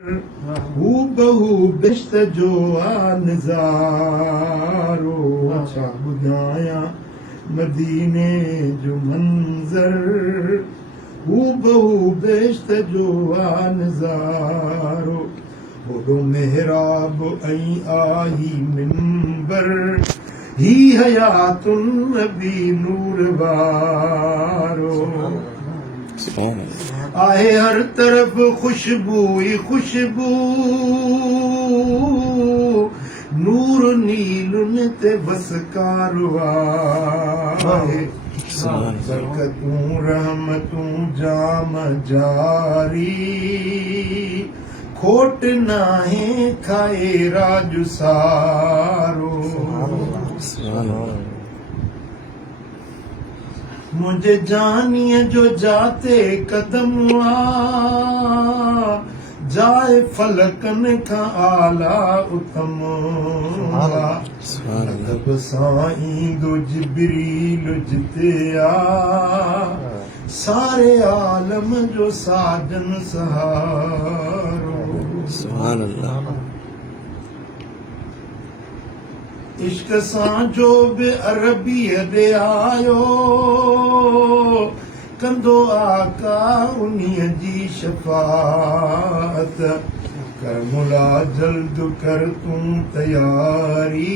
हू बहु बिश्त जो नज़ारो छा ॿुधायां मदीने जो मंज़र हू बहु बिश्त जो नज़ारो होॾो मेहराब ऐं आही मिंबर ही हयातुन नबी नूर वारो आहे हर तरफ़ खुशबू ही खुशबू नूर नीलुन ते बस कारवाए बरकतूं रहमतूं जाम जारी खोट नाहे खाए राजू सारो मुझे जानिए जो जाते कदम जाए फलकन का आला उतम अदब साईं दो जिब्रील जिते सारे आलम जो साजन सहारो सुभान अल्लाह इश्क सां जो बि अरबीअ ॾे आयो कंदो आका उन्हीअ जी शफ़ाअत कर मुला जल्द कर तूं तयारी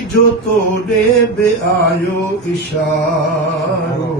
इजो तो ॾे बि आयो इशारो